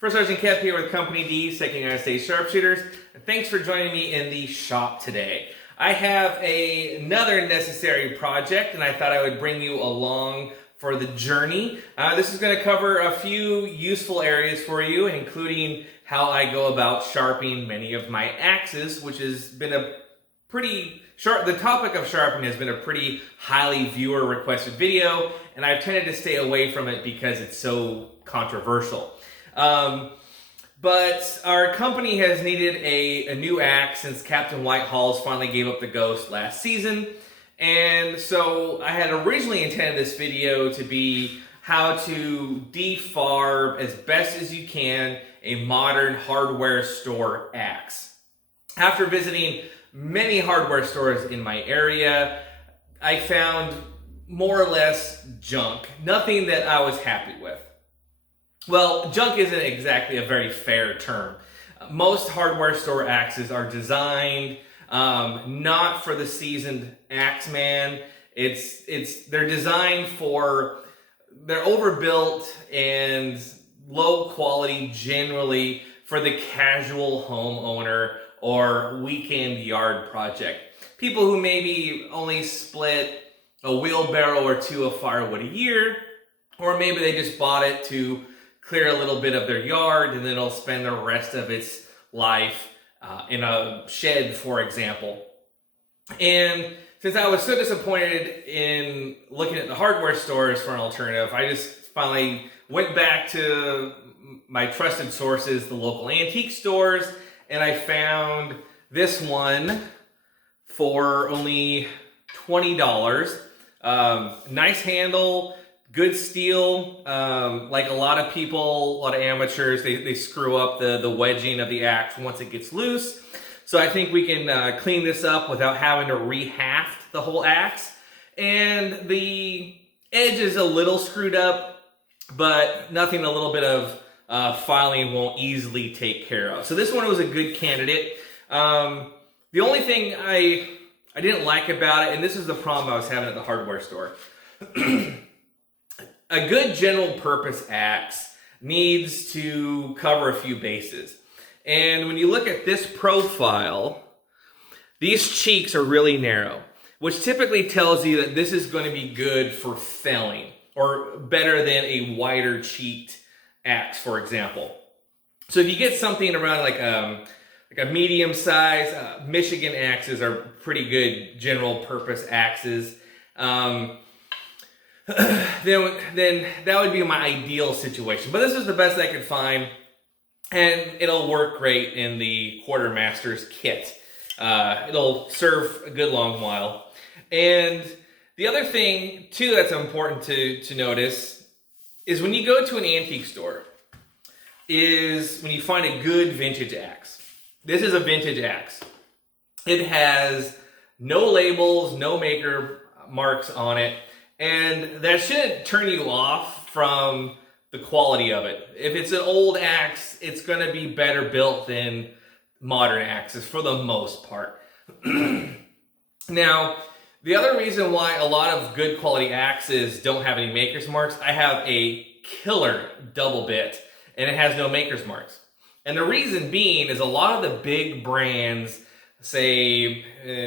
First Sergeant Kev here with Company D, 2nd United States Sharpshooters, and thanks for joining me in the shop today. I have another necessary project, and I thought I would bring you along for the journey. This is going to cover a few useful areas for you, including how I go about sharpening many of my axes, which has been a pretty sharp. The topic of sharpening has been a pretty highly viewer requested video, and I've tended to stay away from it because it's so controversial. But our company has needed a new axe since Captain Whitehall's finally gave up the ghost last season. And so I had originally intended this video to be how to defarb as best as you can a modern hardware store axe. After visiting many hardware stores in my area, I found more or less junk, nothing that I was happy with. Well, junk isn't exactly a very fair term. Most hardware store axes are designed not for the seasoned axeman. They're designed for, they're overbuilt and low quality generally for the casual homeowner or weekend yard project. People who maybe only split a wheelbarrow or two of firewood a year, or maybe they just bought it to clear a little bit of their yard and then it'll spend the rest of its life in a shed, for example. And since I was so disappointed in looking at the hardware stores for an alternative, I just finally went back to my trusted sources, the local antique stores, and I found this one for only $20. Nice handle, good steel. Like a lot of people, a lot of amateurs, they screw up the wedging of the axe once it gets loose. So I think we can clean this up without having to rehaft the whole axe. And the edge is a little screwed up, but nothing a little bit of filing won't easily take care of. So this one was a good candidate. The only thing I didn't like about it, and this is the problem I was having at the hardware store, a good general purpose axe needs to cover a few bases. And when you look at this profile, these cheeks are really narrow, which typically tells you that this is going to be good for felling, or better than a wider cheeked axe, for example. So if you get something around like a medium size, Michigan axes are pretty good general purpose axes. Then that would be my ideal situation. But this is the best I could find, and it'll work great in the quartermaster's kit. It'll serve a good long while. And the other thing too that's important to notice is when you go to an antique store, is when you find a good vintage axe. This is a vintage axe. It has no labels, no maker marks on it. And that shouldn't turn you off from the quality of it. If it's an old axe, it's going to be better built than modern axes for the most part. Now, the other reason why a lot of good quality axes don't have any maker's marks, I have a killer double bit and it has no maker's marks. And the reason being is a lot of the big brands, say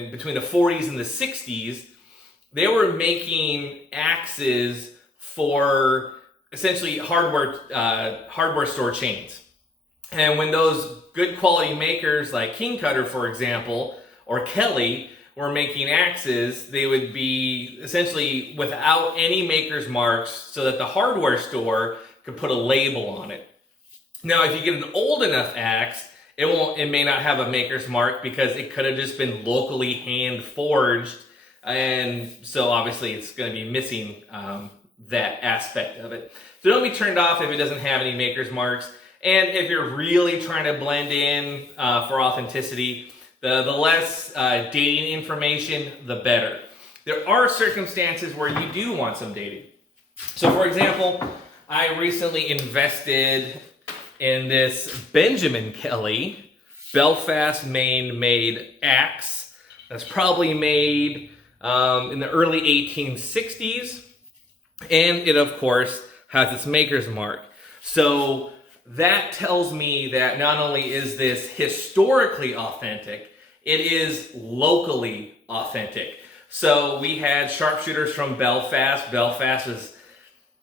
between the 40s and the 60s, they were making axes for essentially hardware store chains. And when those good quality makers like King Cutter, for example, or Kelly were making axes, they would be essentially without any maker's marks so that the hardware store could put a label on it. Now, if you get an old enough axe, it may not have a maker's mark because it could have just been locally hand forged. And so obviously it's going to be missing that aspect of it. So don't be turned off if it doesn't have any maker's marks. And if you're really trying to blend in for authenticity, the less dating information, the better. There are circumstances where you do want some dating. So for example, I recently invested in this Benjamin Kelly Belfast, Maine made axe that's probably made in the early 1860s, and it of course has its maker's mark. So that tells me that not only is this historically authentic, it is locally authentic. So we had sharpshooters from Belfast. Belfast was,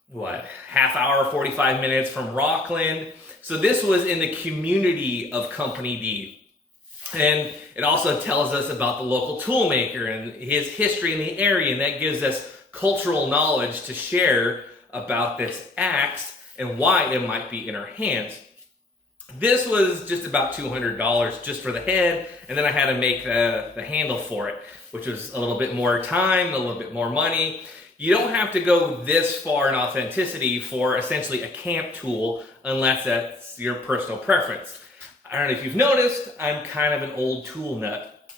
what, half hour, 45 minutes from Rockland. So this was in the community of Company D. And it also tells us about the local toolmaker and his history in the area, and that gives us cultural knowledge to share about this axe and why it might be in our hands. This was just about $200 just for the head, and then I had to make the handle for it, which was a little bit more time, a little bit more money. You don't have to go this far in authenticity for essentially a camp tool unless that's your personal preference. I don't know if you've noticed, I'm kind of an old tool nut.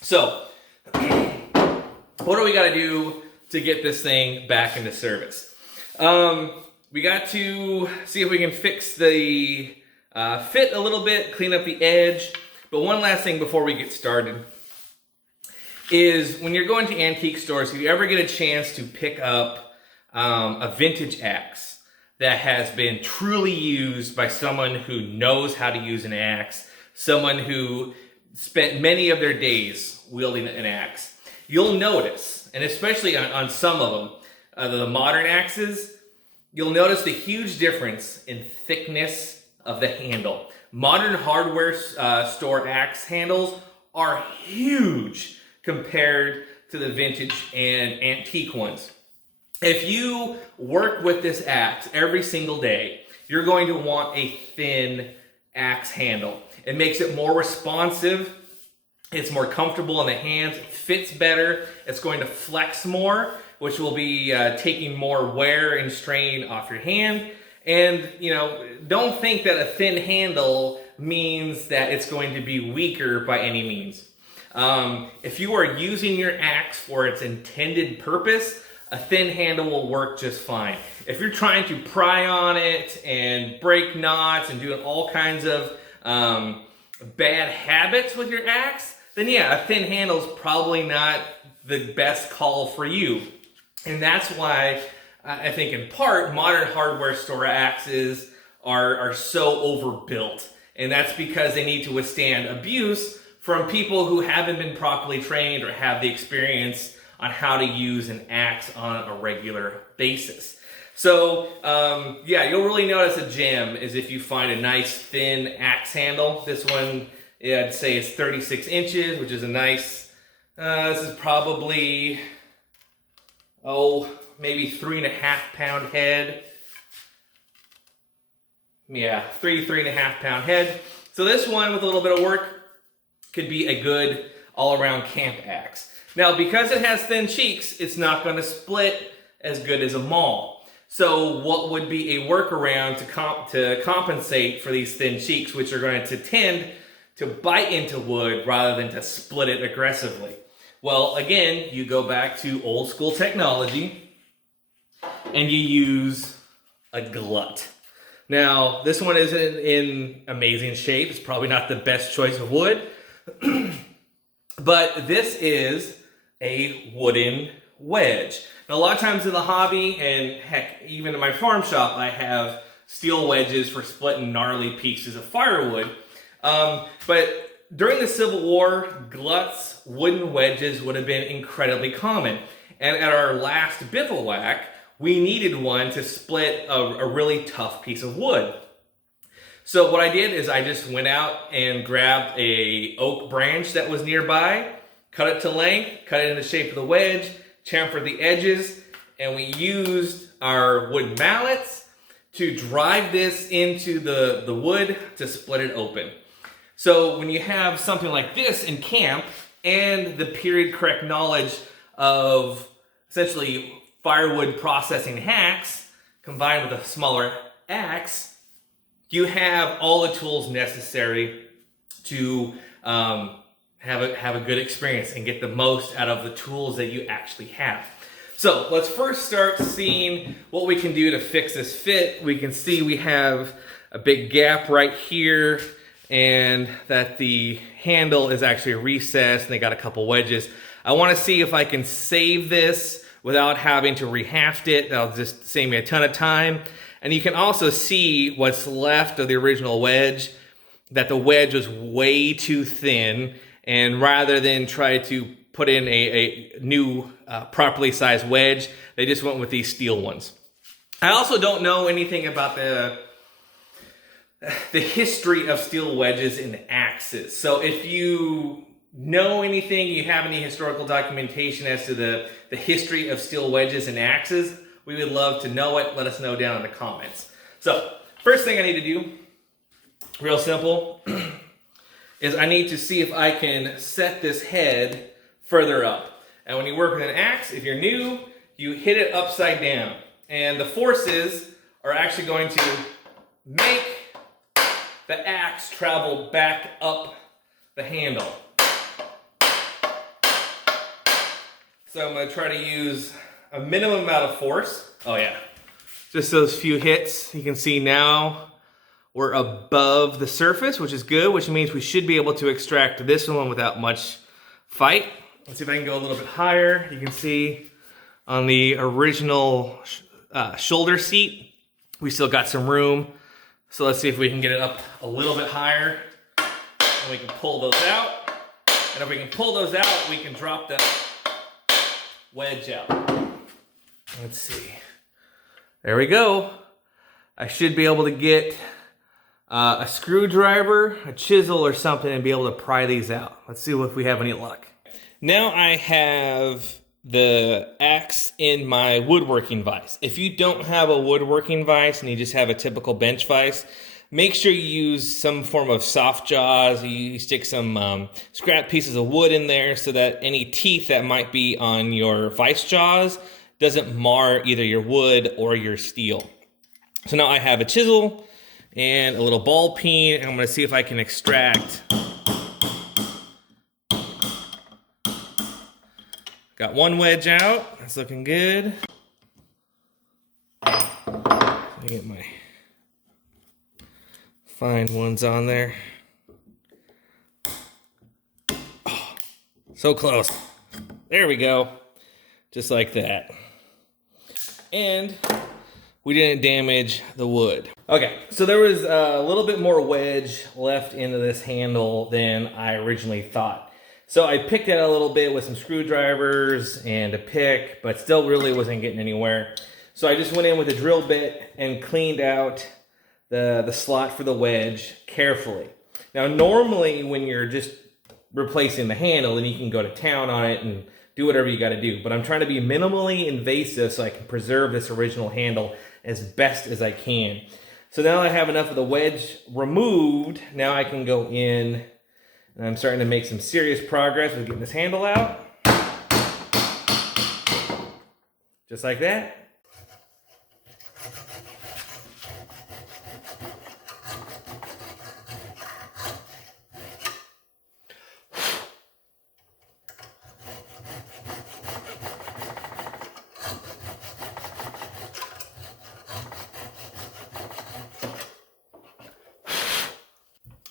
So, what do we got to do to get this thing back into service? We got to see if we can fix the fit a little bit, clean up the edge. But one last thing before we get started is when you're going to antique stores, if you ever get a chance to pick up a vintage axe that has been truly used by someone who knows how to use an axe, someone who spent many of their days wielding an axe, you'll notice, and especially on some of them, the modern axes, you'll notice the huge difference in thickness of the handle. Modern hardware store axe handles are huge compared to the vintage and antique ones. If you work with this axe every single day, you're going to want a thin axe handle. It makes it more responsive, it's more comfortable in the hands, it fits better, it's going to flex more, which will be taking more wear and strain off your hand. And, you know, don't think that a thin handle means that it's going to be weaker by any means. If you are using your axe for its intended purpose, a thin handle will work just fine. If you're trying to pry on it and break knots and doing all kinds of bad habits with your axe, then yeah, a thin handle is probably not the best call for you. And that's why I think in part modern hardware store axes are so overbuilt. And that's because they need to withstand abuse from people who haven't been properly trained or have the experience on how to use an axe on a regular basis. So yeah, you'll really notice a gem is if you find a nice thin axe handle. This one, yeah, I'd say is 36 inches, which is a nice, this is probably, maybe 3.5 pound head. Yeah, 3.5 pound head. So this one with a little bit of work could be a good all-around camp axe. Now, because it has thin cheeks, it's not going to split as good as a maul. So what would be a workaround to compensate for these thin cheeks, which are going to tend to bite into wood rather than to split it aggressively? Well, again, you go back to old school technology and you use a glut. Now, this one isn't in amazing shape. It's probably not the best choice of wood, but this is a wooden wedge. Now, a lot of times in the hobby, and heck, even in my farm shop, I have steel wedges for splitting gnarly pieces of firewood. But during the Civil War, gluts, wooden wedges would have been incredibly common. And at our last bivouac, we needed one to split a really tough piece of wood. So what I did is I just went out and grabbed a oak branch that was nearby, cut it to length, cut it in the shape of the wedge, chamfered the edges, and we used our wood mallets to drive this into the wood to split it open. So when you have something like this in camp and the period correct knowledge of essentially firewood processing hacks combined with a smaller axe, you have all the tools necessary to have a good experience and get the most out of the tools that you actually have. So let's first start seeing what we can do to fix this fit. We can see we have a big gap right here and that the handle is actually recessed and they got a couple wedges. I want to see if I can save this without having to rehaft it. That'll just save me a ton of time. And you can also see what's left of the original wedge, that the wedge was way too thin, and rather than try to put in a new properly sized wedge, they just went with these steel ones. I also don't know anything about the history of steel wedges and axes. So if you know anything, you have any historical documentation as to the history of steel wedges and axes, we would love to know it. Let us know down in the comments. So first thing I need to do, real simple, is I need to see if I can set this head further up. And when you work with an axe, if you're new, you hit it upside down. And the forces are actually going to make the axe travel back up the handle. So I'm going to try to use a minimum amount of force. Oh yeah, just those few hits. You can see now we're above the surface, which is good, which means we should be able to extract this one without much fight. Let's see if I can go a little bit higher. You can see on the original shoulder seat, we still got some room. So let's see if we can get it up a little bit higher. And we can pull those out. And if we can pull those out, we can drop the wedge out. Let's see. There we go. I should be able to get a screwdriver, a chisel, or something and be able to pry these out. Let's see if we have any luck. Now I have the axe in my woodworking vise. If you don't have a woodworking vise and you just have a typical bench vise, make sure you use some form of soft jaws. You stick some scrap pieces of wood in there so that any teeth that might be on your vise jaws doesn't mar either your wood or your steel. So now I have a chisel and a little ball peen, and I'm going to see if I can extract. Got one wedge out. That's looking good. Let me get my fine ones on there. Oh, so close. There we go. Just like that. And we didn't damage the wood. Okay, so there was a little bit more wedge left into this handle than I originally thought. So I picked it a little bit with some screwdrivers and a pick, but still really wasn't getting anywhere. So I just went in with a drill bit and cleaned out the slot for the wedge carefully. Now normally when you're just replacing the handle, then you can go to town on it and do whatever you gotta do. But I'm trying to be minimally invasive so I can preserve this original handle as best as I can. So now I have enough of the wedge removed, now I can go in, and I'm starting to make some serious progress with getting this handle out. Just like that.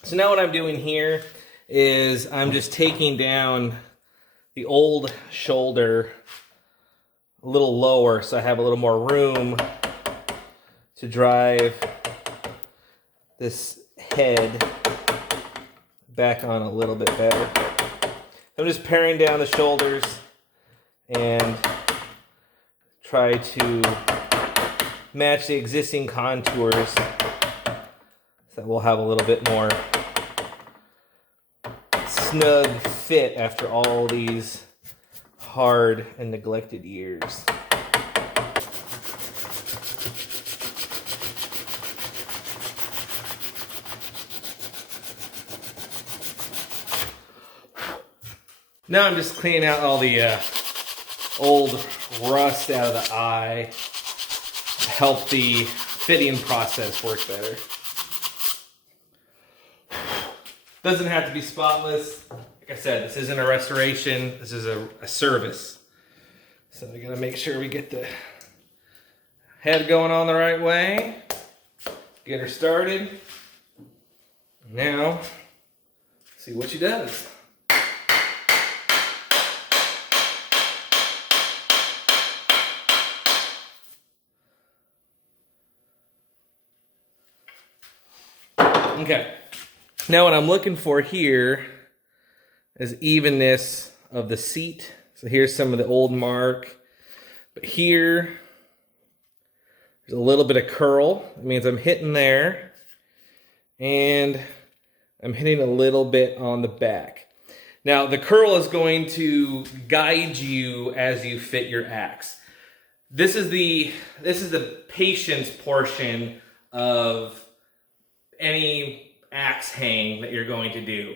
So now what I'm doing here is I'm just taking down the old shoulder a little lower so I have a little more room to drive this head back on a little bit better. I'm just paring down the shoulders and try to match the existing contours so that we'll have a little bit more snug fit after all these hard and neglected years. Now I'm just cleaning out all the old rust out of the eye to help the fitting process work better. Doesn't have to be spotless. Like I said, this isn't a restoration, this is a service. So we gotta make sure we get the head going on the right way. Get her started. Now, see what she does. Okay. Now what I'm looking for here is evenness of the seat. So here's some of the old mark. But here, there's a little bit of curl. It means I'm hitting there. And I'm hitting a little bit on the back. Now the curl is going to guide you as you fit your axe. This is the patience portion of any axe hang that you're going to do.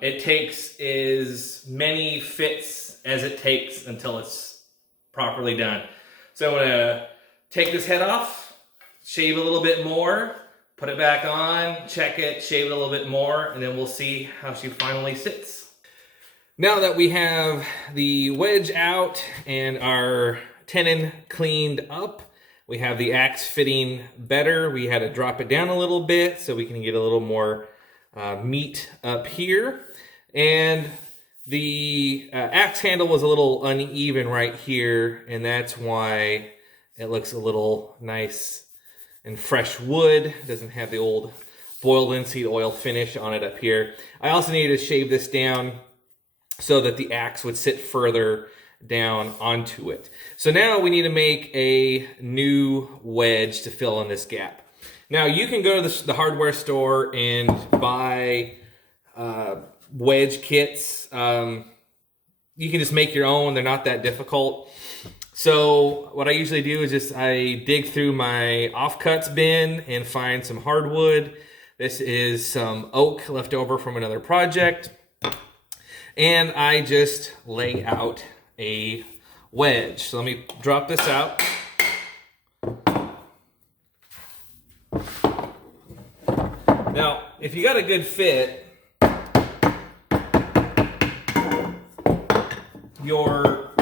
It takes as many fits as it takes until it's properly done. So I'm gonna take this head off, shave a little bit more, put it back on, check it, shave it a little bit more, and then we'll see how she finally sits. Now that we have the wedge out and our tenon cleaned up, we have the axe fitting better. We had to drop it down a little bit so we can get a little more meat up here. And the axe handle was a little uneven right here, and that's why it looks a little nice and fresh wood. It doesn't have the old boiled linseed oil finish on it up here. I also needed to shave this down so that the axe would sit further down onto it. So now we need to make a new wedge to fill in this gap. Now you can go to the hardware store and buy wedge kits. You can just make your own. They're not that difficult. So what I usually do is I dig through my offcuts bin and find some hardwood. This is some oak left over from another project. And I just lay out a wedge. So let me drop this out. Now, if you got a good fit, your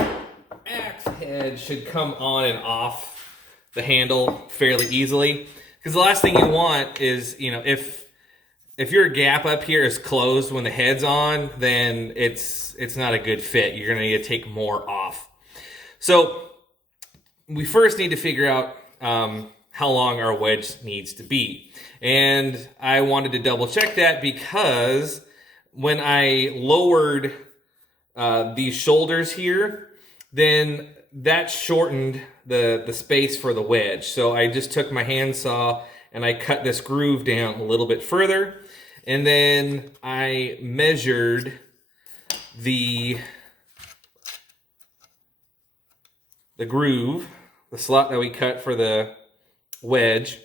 axe head should come on and off the handle fairly easily. Because the last thing you want is, if your gap up here is closed when the head's on, then it's not a good fit. You're gonna need to take more off. So we first need to figure out how long our wedge needs to be. And I wanted to double check that because when I lowered these shoulders here, then that shortened the space for the wedge. So I just took my handsaw and I cut this groove down a little bit further. And then I measured the groove, the slot that we cut for the wedge.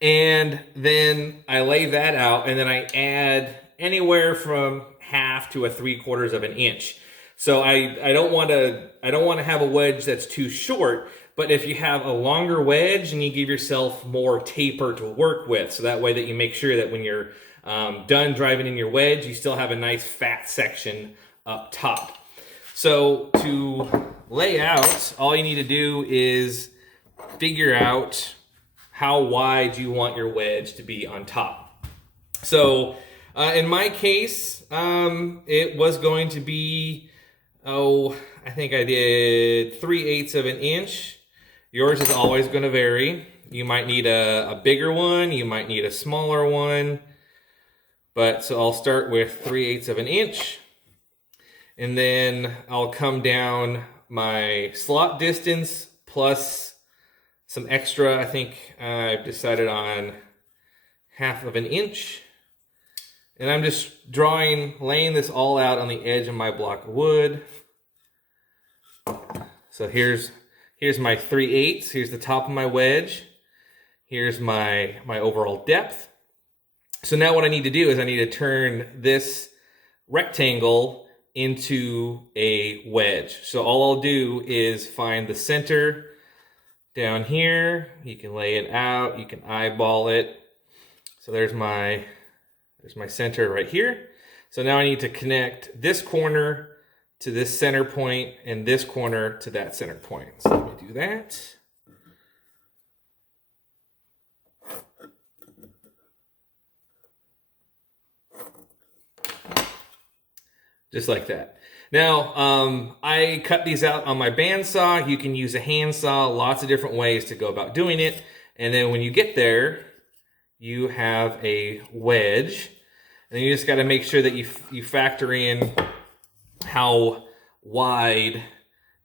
And then I lay that out, and then I add anywhere from 1/2 to 3/4 of an inch. So I don't want to have a wedge that's too short, but if you have a longer wedge, and you give yourself more taper to work with, so that way that you make sure that when you're done driving in your wedge, you still have a nice fat section up top. So to lay out, all you need to do is figure out how wide you want your wedge to be on top. So in my case, it was going to be, I think I did 3/8 of an inch. Yours is always going to vary. You might need a bigger one, you might need a smaller one. But so I'll start with 3/8 of an inch. And then I'll come down my slot distance plus some extra. I think I've decided on 1/2 of an inch. And I'm just laying this all out on the edge of my block of wood. So here's my 3/8. Here's the top of my wedge. Here's my overall depth. So now what I need to do is I need to turn this rectangle into a wedge. So all I'll do is find the center down here. You can lay it out, you can eyeball it. So there's my center right here. So now I need to connect this corner to this center point and this corner to that center point. So let me do that. Just like that. Now, I cut these out on my bandsaw. You can use a handsaw, lots of different ways to go about doing it. And then when you get there, you have a wedge. And you just got to make sure that you factor in how wide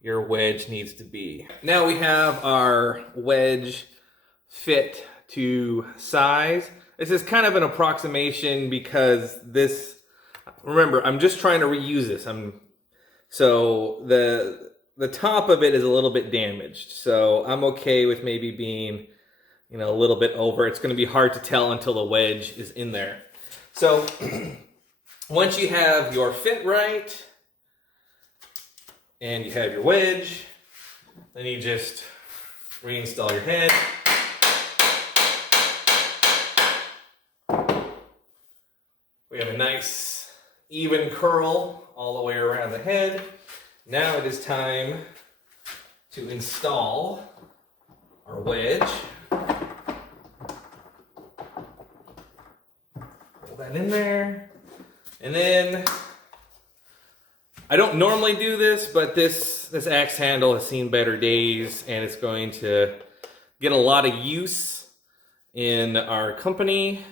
your wedge needs to be. Now we have our wedge fit to size. This is kind of an approximation because this, remember, I'm just trying to reuse this. So the top of it is a little bit damaged. So I'm okay with maybe being, a little bit over. It's going to be hard to tell until the wedge is in there. So once you have your fit right and you have your wedge, then you just reinstall your head. We have a nice even curl all the way around the head. Now it is time to install our wedge. Pull that in there. And then, I don't normally do this, but this axe handle has seen better days, and it's going to get a lot of use in our company.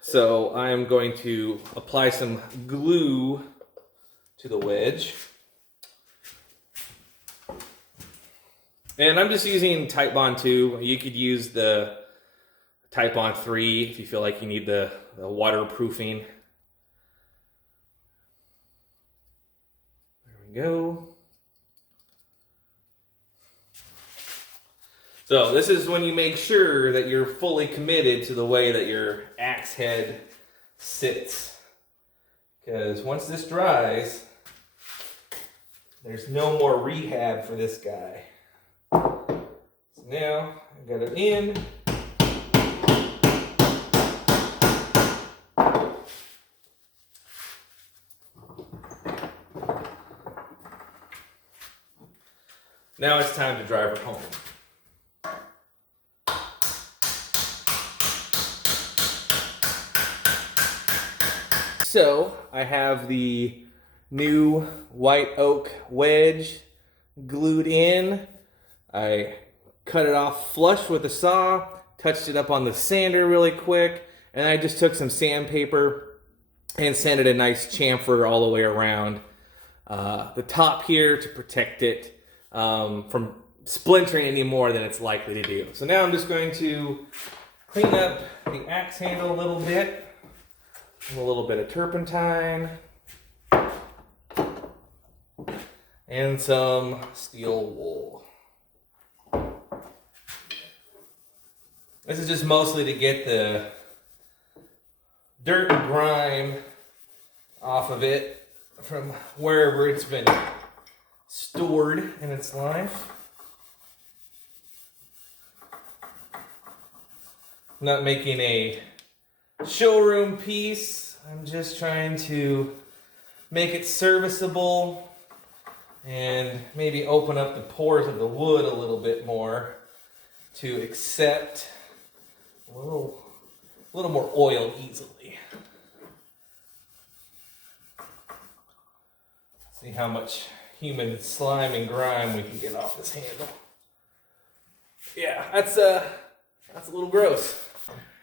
So I'm going to apply some glue to the wedge. And I'm just using Titebond 2. You could use the Titebond 3 if you feel like you need the waterproofing. There we go. So this is when you make sure that you're fully committed to the way that your axe head sits. Because once this dries, there's no more rehab for this guy. So now I got it in. Now it's time to drive her home. So I have the new white oak wedge glued in. I cut it off flush with a saw, touched it up on the sander really quick, and I just took some sandpaper and sanded a nice chamfer all the way around the top here to protect it from splintering any more than it's likely to do. So now I'm just going to clean up the axe handle a little bit. A little bit of turpentine and some steel wool. This is just mostly to get the dirt and grime off of it from wherever it's been stored in its life. I'm not making a showroom piece. I'm just trying to make it serviceable and maybe open up the pores of the wood a little bit more to accept a little more oil easily. See how much human slime and grime we can get off this handle. Yeah, that's a little gross.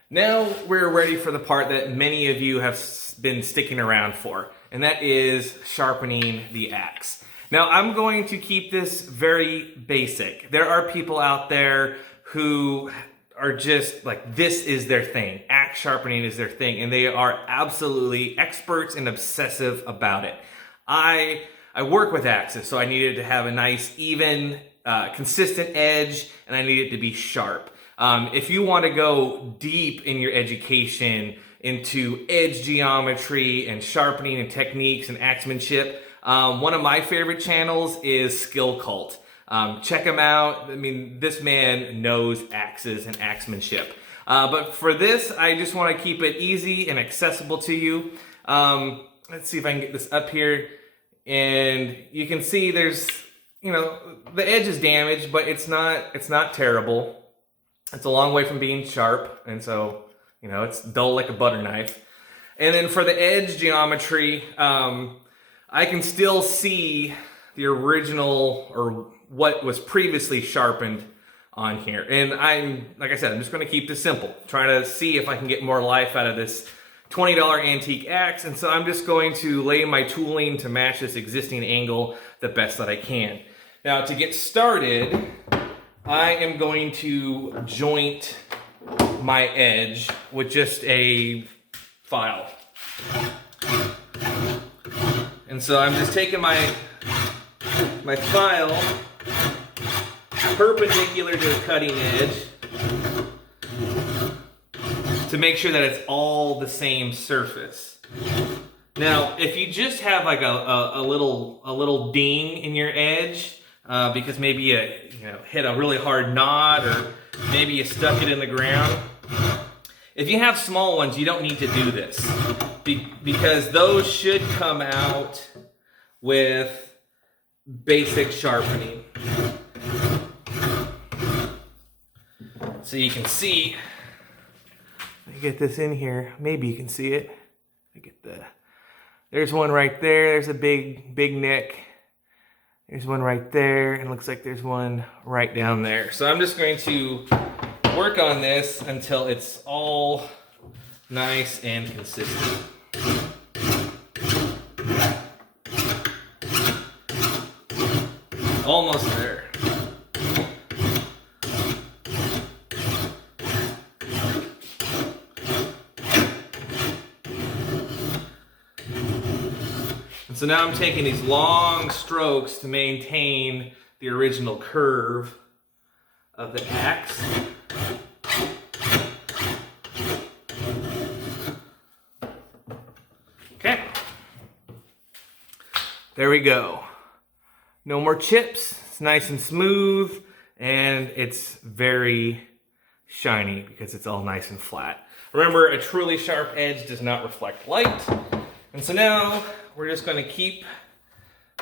Now we're ready for the part that many of you have been sticking around for, and that is sharpening the axe. Now I'm going to keep this very basic. There are people out there who are just like, this is their thing. Axe sharpening is their thing, and they are absolutely experts and obsessive about it. I work with axes, so I needed to have a nice, even, consistent edge, and I needed to be sharp. If you want to go deep in your education into edge geometry and sharpening and techniques and axemanship, one of my favorite channels is Skill Cult. Check him out. I mean, this man knows axes and axemanship. But for this, I just want to keep it easy and accessible to you. Let's see if I can get this up here. And you can see there's, the edge is damaged, but it's not terrible. It's a long way from being sharp, and so, it's dull like a butter knife. And then for the edge geometry, I can still see the original, or what was previously sharpened on here. And like I said, I'm just going to keep this simple. Trying to see if I can get more life out of this $20 antique axe. And so I'm just going to lay my tooling to match this existing angle the best that I can. Now to get started, I am going to joint my edge with just a file. And so I'm just taking my file perpendicular to the cutting edge to make sure that it's all the same surface. Now, if you just have like a little ding in your edge, because maybe you hit a really hard knot, or maybe you stuck it in the ground. If you have small ones, you don't need to do this, because those should come out with basic sharpening. So you can see, let me get this in here, maybe you can see it. There's one right there, there's a big nick. There's one right there, and it looks like there's one right down there. So I'm just going to work on this until it's all nice and consistent. Almost there. And so now I'm taking these long strokes to maintain the original curve of the axe. Okay. There we go. No more chips. It's nice and smooth, and it's very shiny because it's all nice and flat. Remember, a truly sharp edge does not reflect light. And so now we're just going to keep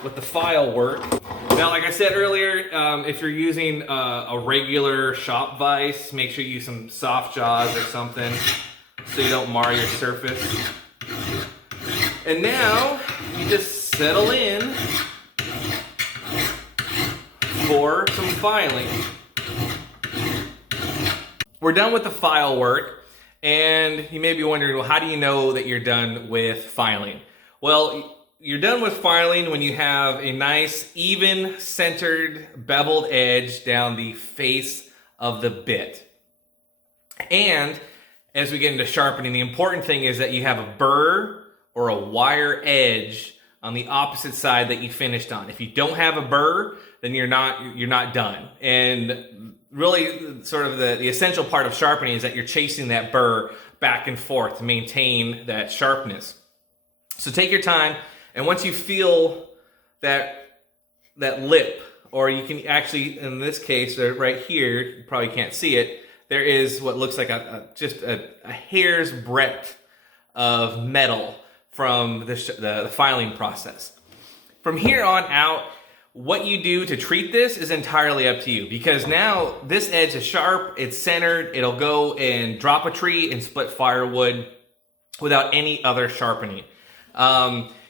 with the file work. Now, like I said earlier, if you're using a regular shop vise, make sure you use some soft jaws or something so you don't mar your surface. And now you just settle in for some filing. We're done with the file work. And you may be wondering, well, how do you know that you're done with filing? Well, you're done with filing when you have a nice, even centered, beveled edge down the face of the bit. And as we get into sharpening, the important thing is that you have a burr or a wire edge on the opposite side that you finished on. If you don't have a burr, then you're not done. And really, sort of the essential part of sharpening is that you're chasing that burr back and forth to maintain that sharpness. So take your time, and once you feel that lip, or you can actually, in this case, right here, you probably can't see it, there is what looks like just a hair's breadth of metal from the filing process. From here on out, what you do to treat this is entirely up to you, because now this edge is sharp, it's centered, it'll go and drop a tree and split firewood without any other sharpening.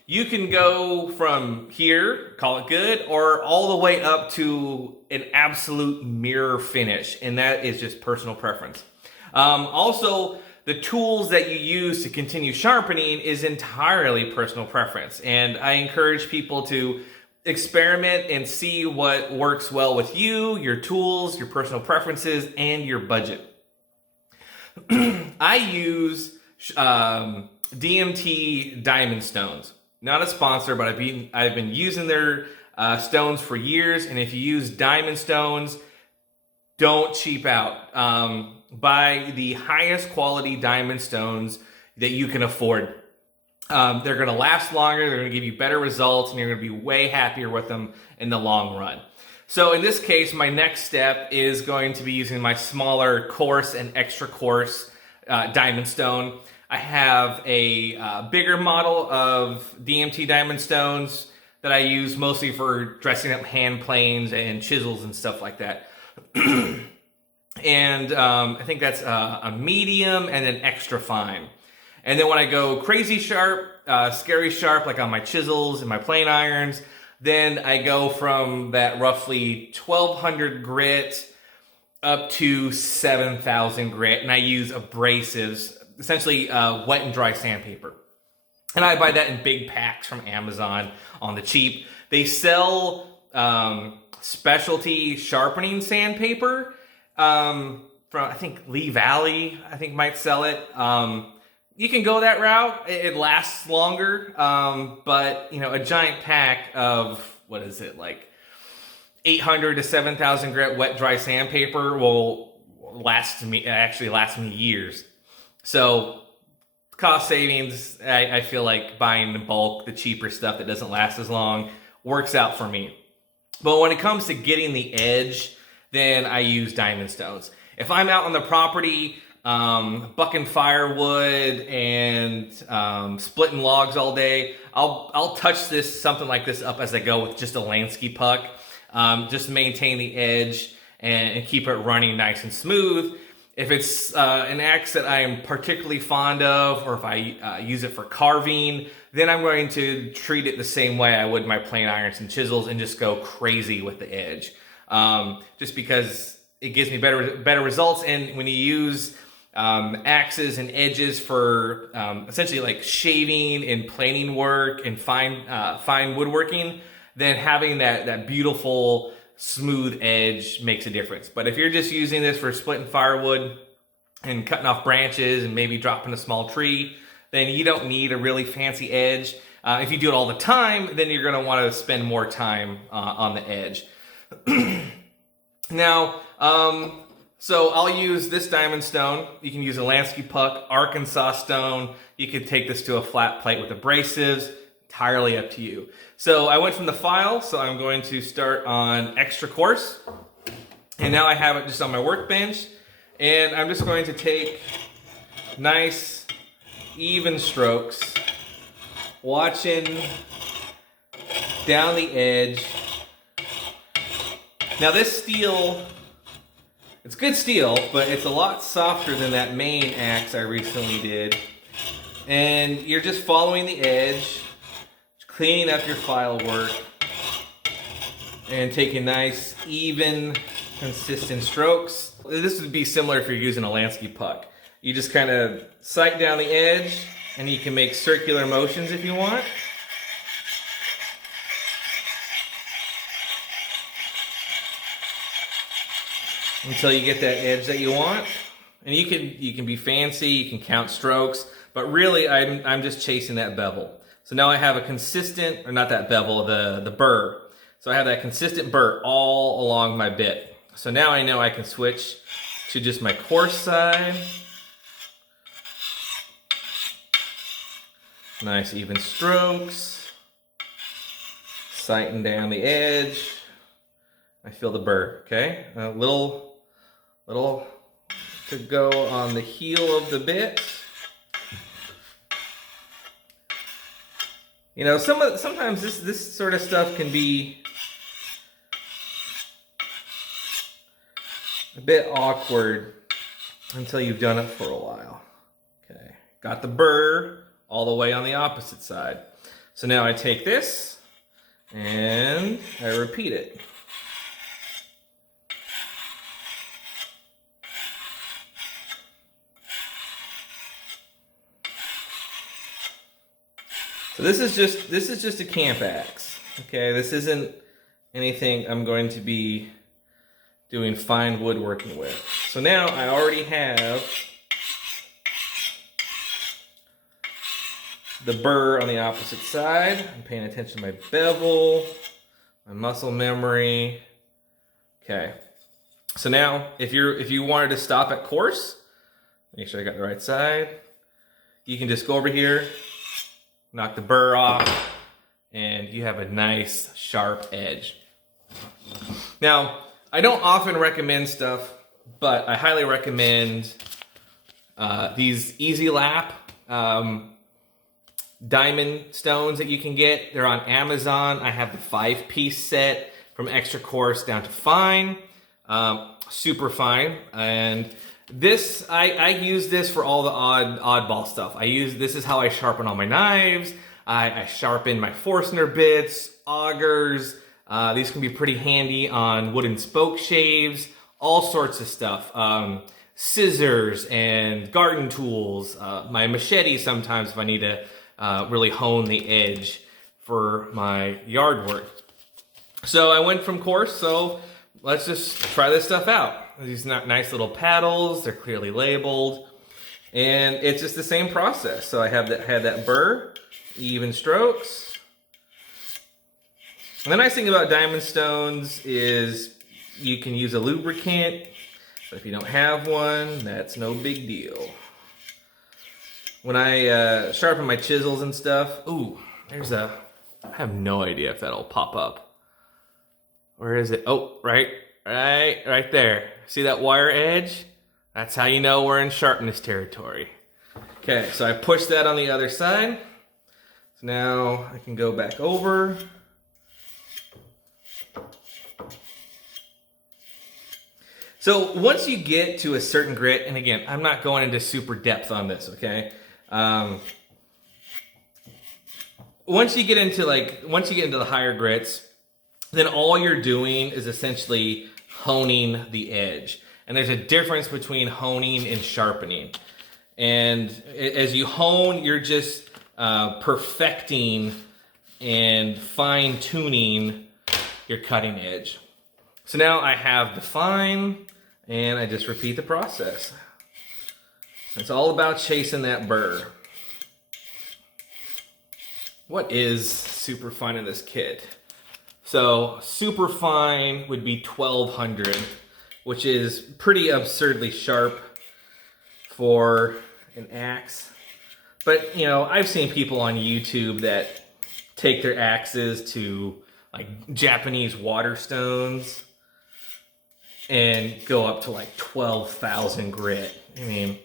You can go from here, call it good, or all the way up to an absolute mirror finish, and that is just personal preference. Also, the tools that you use to continue sharpening is entirely personal preference, and I encourage people to experiment and see what works well with you, your tools, your personal preferences, and your budget. I use DMT diamond stones. Not a sponsor, but I've been using their stones for years, and if you use diamond stones, don't cheap out. Buy the highest quality diamond stones that you can afford. They're going to last longer, they're going to give you better results, and you're going to be way happier with them in the long run. So in this case, my next step is going to be using my smaller coarse and extra coarse diamond stone. I have a bigger model of DMT diamond stones that I use mostly for dressing up hand planes and chisels and stuff like that. And I think that's a medium and an extra fine. And then when I go crazy sharp, scary sharp, like on my chisels and my plane irons, then I go from that roughly 1200 grit up to 7,000 grit, and I use abrasives, essentially wet and dry sandpaper. And I buy that in big packs from Amazon on the cheap. They sell specialty sharpening sandpaper from, I think, Lee Valley, I think, might sell it. You can go that route. It lasts longer, but, you know, a giant pack of, what is it, like 800 to 7,000 grit wet dry sandpaper will last me years. So cost savings, I feel like buying in bulk, the cheaper stuff that doesn't last as long, works out for me. But when it comes to getting the edge, then I use diamond stones. If I'm out on the property bucking firewood and splitting logs all day, I'll touch something like this up as I go with just a Lansky puck. Just maintain the edge and keep it running nice and smooth. If it's an axe that I am particularly fond of, or if I use it for carving, then I'm going to treat it the same way I would my plane irons and chisels and just go crazy with the edge. Just because it gives me better results. And when you use axes and edges for essentially like shaving and planing work and fine woodworking, then having that beautiful smooth edge makes a difference. But if you're just using this for splitting firewood and cutting off branches and maybe dropping a small tree, then you don't need a really fancy edge. If you do it all the time, then you're going to want to spend more time on the edge. Now, so I'll use this diamond stone. You can use a Lansky puck, Arkansas stone. You could take this to a flat plate with abrasives. Entirely up to you. So I went from the file, so I'm going to start on extra coarse. And now I have it just on my workbench. And I'm just going to take nice, even strokes, watching down the edge. Now this steel, it's good steel, but it's a lot softer than that main axe I recently did. And you're just following the edge, cleaning up your file work, and taking nice, even, consistent strokes. This would be similar if you're using a Lansky puck. You just kind of sight down the edge, and you can make circular motions if you want. Until you get that edge that you want. And you can be fancy, you can count strokes, but really I'm just chasing that bevel. So now I have a consistent, or not that bevel, the burr. So I have that consistent burr all along my bit. So now I know I can switch to just my coarse side. Nice even strokes. Sighting down the edge. I feel the burr, okay? A little to go on the heel of the bit. You know, sometimes this sort of stuff can be a bit awkward until you've done it for a while. Okay, got the burr all the way on the opposite side. So now I take this and I repeat it. So this is just a camp axe. Okay, this isn't anything I'm going to be doing fine woodworking with. So now I already have the burr on the opposite side. I'm paying attention to my bevel, my muscle memory. Okay. So now if you wanted to stop at coarse, make sure I got the right side. You can just go over here, knock the burr off, and you have a nice sharp edge. Now, I don't often recommend stuff, but I highly recommend these Easy Lap diamond stones that you can get. They're on Amazon. I have the 5-piece set from extra coarse down to fine, super fine. And this, I use this for all the oddball stuff. This is how I sharpen all my knives. I sharpen my Forstner bits, augers. These can be pretty handy on wooden spoke shaves, all sorts of stuff. Scissors and garden tools, my machete sometimes if I need to really hone the edge for my yard work. So I went from course, so let's just try this stuff out. These nice little paddles, they're clearly labeled, and it's just the same process. So I had that burr, even strokes. And the nice thing about diamond stones is you can use a lubricant, but if you don't have one, that's no big deal. When I sharpen my chisels and stuff, ooh, I have no idea if that'll pop up. Where is it? Oh, right there. See that wire edge? That's how you know we're in sharpness territory. Okay, so I pushed that on the other side. So now I can go back over. So once you get to a certain grit, and again, I'm not going into super depth on this, okay? Once you get into the higher grits, then all you're doing is essentially honing the edge. And there's a difference between honing and sharpening. And as you hone, you're just perfecting and fine-tuning your cutting edge. So now I have the fine, and I just repeat the process. It's all about chasing that burr. What is super fine in this kit? So super fine would be 1200, which is pretty absurdly sharp for an axe. But you know, I've seen people on YouTube that take their axes to like Japanese water stones and go up to like 12,000 grit. I mean,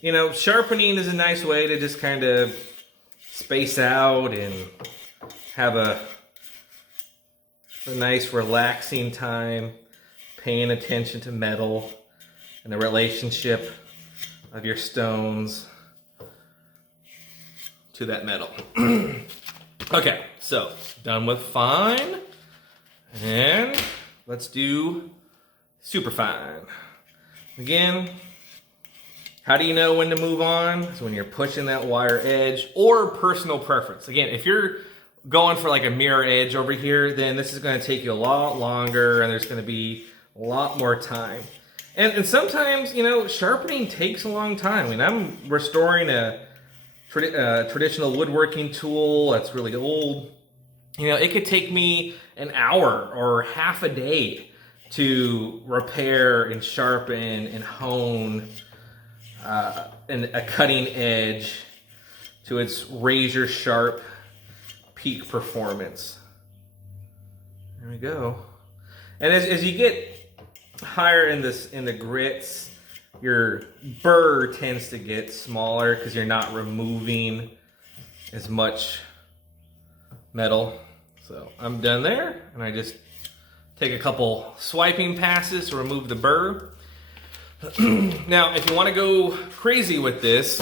you know, sharpening is a nice way to just kind of space out and have a nice relaxing time, paying attention to metal and the relationship of your stones to that metal. Okay, so done with fine, and let's do super fine. Again, how do you know when to move on? It's when you're pushing that wire edge, or personal preference. Again, if you're going for like a mirror edge over here, then this is going to take you a lot longer, and there's going to be a lot more time. And sometimes, you know, sharpening takes a long time. I mean, I'm restoring a traditional woodworking tool that's really old. You know, it could take me an hour or half a day to repair and sharpen and hone a cutting edge to its razor sharp peak performance. There we go. And as you get higher in the grits, your burr tends to get smaller because you're not removing as much metal. So I'm done there, and I just take a couple swiping passes to remove the burr. Now, if you want to go crazy with this,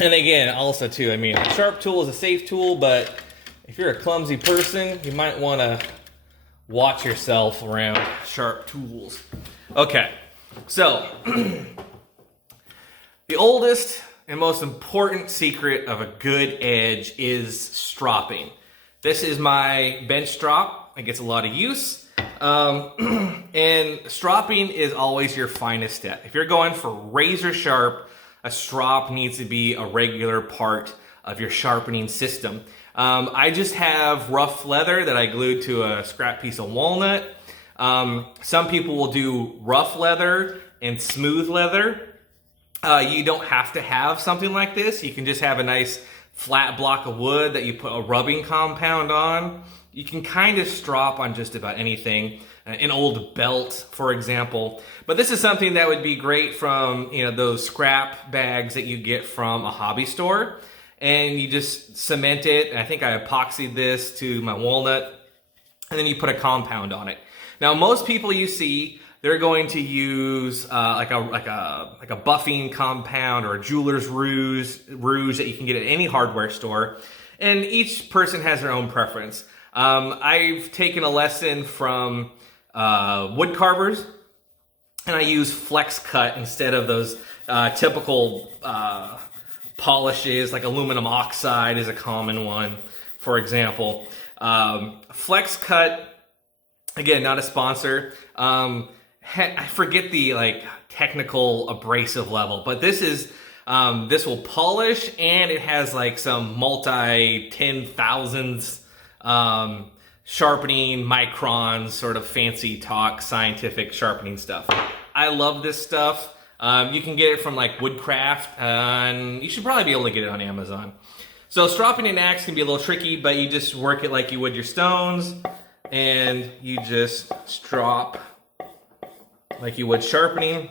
and again, also too, I mean, a sharp tool is a safe tool, but if you're a clumsy person, you might want to watch yourself around sharp tools. Okay, so the oldest and most important secret of a good edge is stropping. This is my bench strop. It gets a lot of use. And stropping is always your finest step. If you're going for razor sharp, a strop needs to be a regular part of your sharpening system. I just have rough leather that I glued to a scrap piece of walnut. Some people will do rough leather and smooth leather. You don't have to have something like this. You can just have a nice flat block of wood that you put a rubbing compound on. You can kind of strop on just about anything. An old belt, for example. But this is something that would be great from, you know, those scrap bags that you get from a hobby store. And you just cement it. And I think I epoxied this to my walnut. And then you put a compound on it. Now, most people you see, they're going to use like a buffing compound or a jeweler's rouge that you can get at any hardware store. And each person has their own preference. I've taken a lesson from wood carvers, and I use flex cut instead of those typical polishes, like aluminum oxide is a common one, for example. Flex cut, again, not a sponsor. I forget the technical abrasive level, but this is this will polish, and it has like some multi 10,000s sharpening, microns, sort of fancy talk, scientific sharpening stuff. I love this stuff. You can get it from like Woodcraft, and you should probably be able to get it on Amazon. So stropping an axe can be a little tricky, but you just work it like you would your stones, and you just strop like you would sharpening.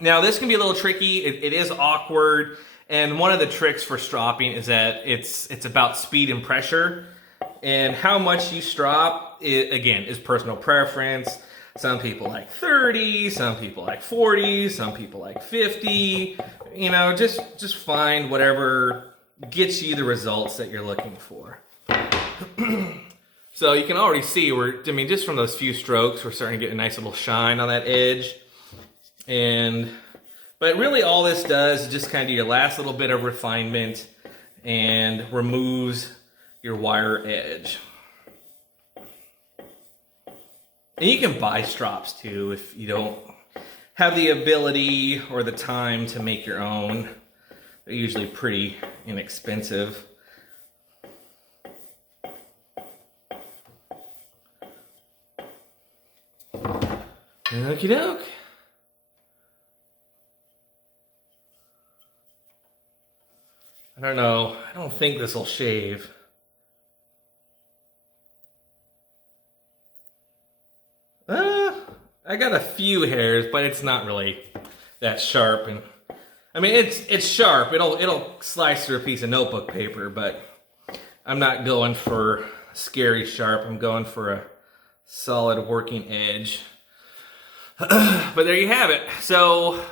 Now this can be a little tricky. It is awkward, and one of the tricks for stropping is that it's about speed and pressure, and how much you strop, again, is personal preference. Some people like 30, some people like 40, some people like 50. You know, just find whatever gets you the results that you're looking for. So you can already see just from those few strokes, we're starting to get a nice little shine on that edge. But really all this does is just kind of your last little bit of refinement and removes your wire edge. And you can buy strops too if you don't have the ability or the time to make your own. They're usually pretty inexpensive. Okie doke. I don't know. I don't think this will shave. I got a few hairs, but it's not really that sharp. And I mean, it's sharp. It'll slice through a piece of notebook paper, but I'm not going for scary sharp. I'm going for a solid working edge. But there you have it. So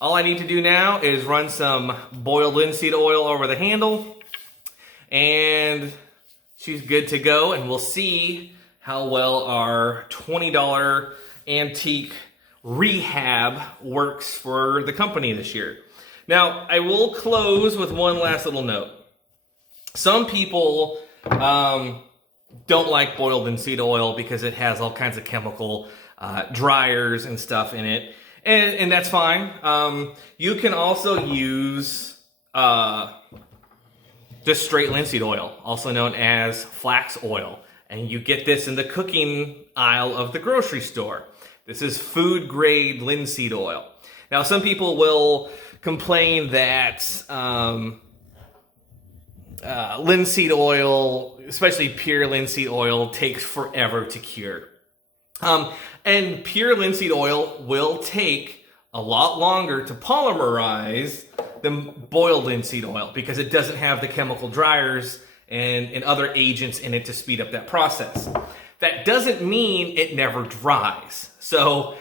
all I need to do now is run some boiled linseed oil over the handle, and she's good to go, and we'll see how well our $20 antique rehab works for the company this year. Now, I will close with one last little note. Some people don't like boiled linseed oil because it has all kinds of chemical dryers and stuff in it. And that's fine. You can also use just straight linseed oil, also known as flax oil. And you get this in the cooking aisle of the grocery store. This is food grade linseed oil. Now, some people will complain that linseed oil, especially pure linseed oil, takes forever to cure. And pure linseed oil will take a lot longer to polymerize than boiled linseed oil because it doesn't have the chemical dryers and other agents in it to speed up that process. That doesn't mean it never dries. So,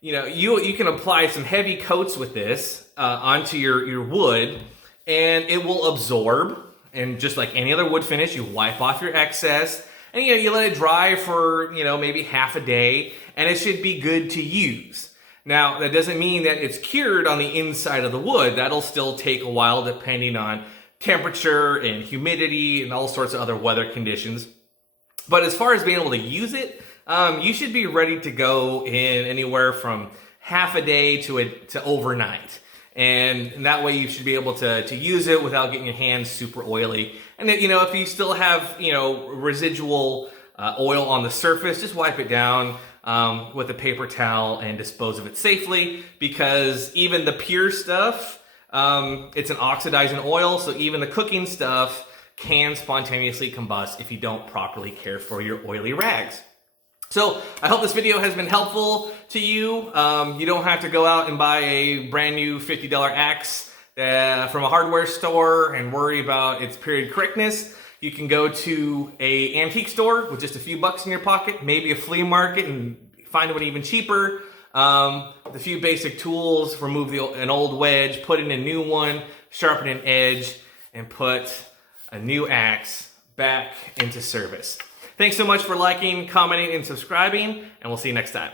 you can apply some heavy coats with this onto your wood, and it will absorb. And just like any other wood finish, you wipe off your excess, and you let it dry for maybe half a day, and it should be good to use. Now, that doesn't mean that it's cured on the inside of the wood. That'll still take a while depending on temperature and humidity and all sorts of other weather conditions. But as far as being able to use it, you should be ready to go in anywhere from half a day to overnight. And that way you should be able to use it without getting your hands super oily. And then, if you still have, residual oil on the surface, just wipe it down with a paper towel and dispose of it safely, because even the pure stuff, it's an oxidizing oil, so even the cooking stuff can spontaneously combust if you don't properly care for your oily rags. So I hope this video has been helpful to you. You don't have to go out and buy a brand new $50 axe from a hardware store and worry about its period correctness. You can go to an antique store with just a few bucks in your pocket, maybe a flea market, and find one even cheaper. With a few basic tools, remove an old wedge, put in a new one, sharpen an edge, and put a new axe back into service. Thanks so much for liking, commenting, and subscribing, and we'll see you next time.